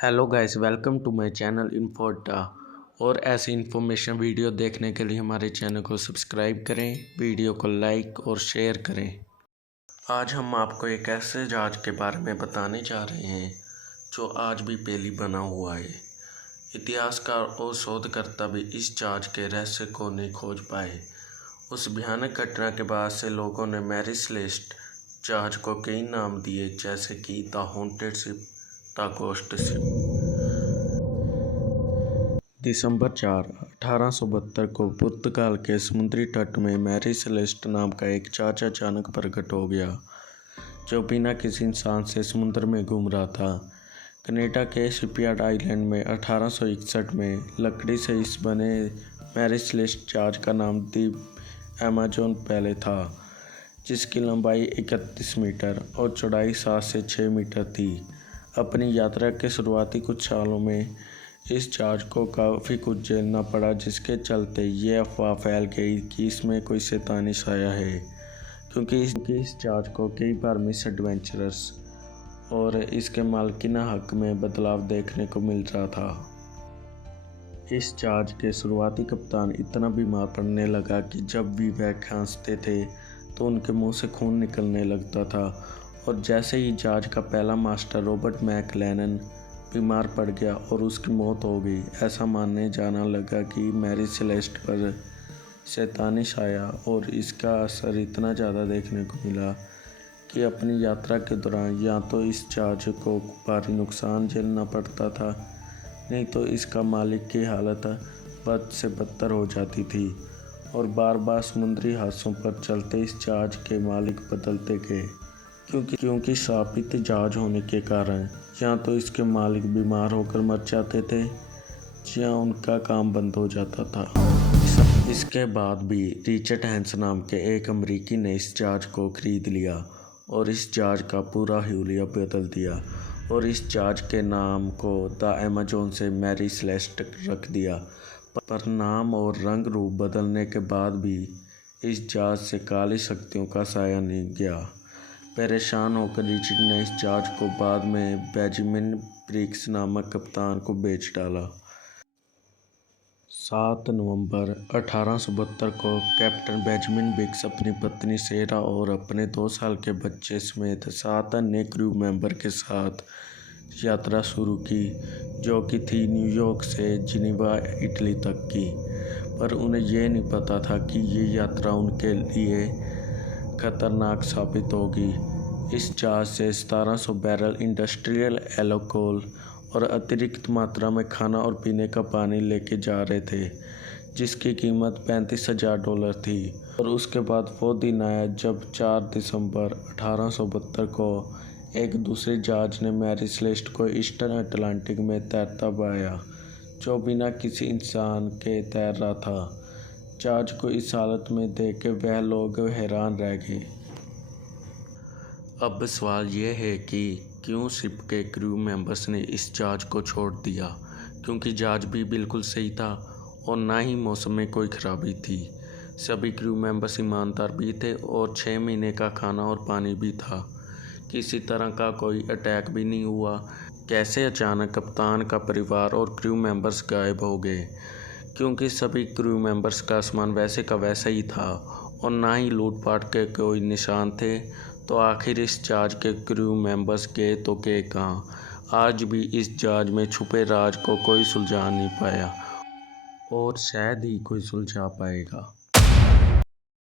Hello guys, welcome to my channel इन्फोटा। और ऐसी इन्फॉर्मेशन वीडियो देखने के लिए हमारे चैनल को सब्सक्राइब करें, वीडियो को लाइक और शेयर करें। आज हम आपको एक ऐसे जहाज के बारे में बताने जा रहे हैं जो आज भी पहली बना हुआ है। इतिहासकार और शोधकर्ता भी इस जहाज के रहस्य को नहीं खोज पाए। उस भयानक घटना के बाद से लोगों ने मैरी सेलेस्ट जहाज को कई नाम दिए, जैसे कि the haunted ship, the ghost ship. दिसंबर 4, 1872 को पुर्तगाल के समुद्री तट में मैरी सेलेस्ट नाम का एक जहाज अचानक प्रकट हो गया, जो बिना किसी इंसान से समुद्र में घूम रहा था। कनाडा के शिपयार्ड आइलैंड में 1861 में लकड़ी से इस बने मैरी सेलेस्ट जहाज का नाम दी अमेजन पहले था, जिसकी लंबाई 31 मीटर और चौड़ाई 7 से 6 मीटर थी। अपनी यात्रा के शुरुआती कुछ सालों में इस जहाज को काफ़ी कुछ झेलना पड़ा, जिसके चलते ये अफवाह फैल गई कि इसमें कोई शैतानी साया है, क्योंकि इस जहाज को कई बार मिस एडवेंचरस और इसके मालिकाना हक में बदलाव देखने को मिल रहा था। इस जहाज के शुरुआती कप्तान इतना बीमार पड़ने लगा कि जब भी वह खांसते थे तो उनके मुंह से खून निकलने लगता था। और जैसे ही जहाज का पहला मास्टर रॉबर्ट मैकलेलन बीमार पड़ गया और उसकी मौत हो गई, ऐसा मानने जाना लगा कि मैरी सेलेस्ट पर शैतानी साया और इसका असर इतना ज़्यादा देखने को मिला कि अपनी यात्रा के दौरान या तो इस जहाज को भारी नुकसान झेलना पड़ता था, नहीं तो इसका मालिक की हालत बद से बदतर हो जाती थी। और बार बार समुद्री हादसों पर चलते इस जहाज के मालिक बदलते गए, क्योंकि शापित जहाज होने के कारण या तो इसके मालिक बीमार होकर मर जाते थे या उनका काम बंद हो जाता था। इसके बाद भी रिचर्ड हैंस नाम के एक अमेरिकी ने इस जहाज को खरीद लिया और इस जहाज का पूरा हुलिया बदल दिया और इस जहाज के नाम को द अमेजन से मैरी सेलेस्ट रख दिया। पर नाम और रंग रूप बदलने के बाद भी इस जहाज से काली शक्तियों का साया नहीं गया। परेशान होकर रिचर्ड ने इस जहाज को बाद में बेंजामिन ब्रिग्स नामक कप्तान को बेच डाला। 7 नवंबर 1872 को कैप्टन बेंजामिन ब्रिग्स अपनी पत्नी सेरा और अपने 2 साल के बच्चे समेत 7 अन्य क्रू मेंबर के साथ यात्रा शुरू की, जो कि थी न्यूयॉर्क से जिनेवा इटली तक की। पर उन्हें यह नहीं पता था कि ये यात्रा उनके लिए खतरनाक साबित होगी। इस जहाज से 1700 बैरल इंडस्ट्रियल एल्कोहल और अतिरिक्त मात्रा में खाना और पीने का पानी लेके जा रहे थे, जिसकी कीमत $35,000 थी। और उसके बाद वो दिन आया जब 4 दिसंबर 1872 को एक दूसरे जहाज ने मैरी सेलेस्ट को ईस्टर्न अटलांटिक में तैरता पाया, जो बिना किसी इंसान के तैर रहा था। जहाज को इस हालत में देख के वह लोग हैरान रह गए। अब सवाल यह है कि क्यों शिप के क्रू मेंबर्स ने इस जहाज को छोड़ दिया, क्योंकि जहाज भी बिल्कुल सही था और ना ही मौसम में कोई खराबी थी। सभी क्रू मेंबर्स ईमानदार भी थे और 6 महीने का खाना और पानी भी था। किसी तरह का कोई अटैक भी नहीं हुआ। कैसे अचानक कप्तान का परिवार और क्रू मेंबर्स गायब हो गए, क्योंकि सभी क्रू मेंबर्स का सामान वैसे का वैसा ही था और ना ही लूटपाट के कोई निशान थे। तो आखिर इस जहाज के क्रू मेंबर्स गए तो गए कहाँ? आज भी इस जहाज में छुपे राज को कोई सुलझा नहीं पाया और शायद ही कोई सुलझा पाएगा।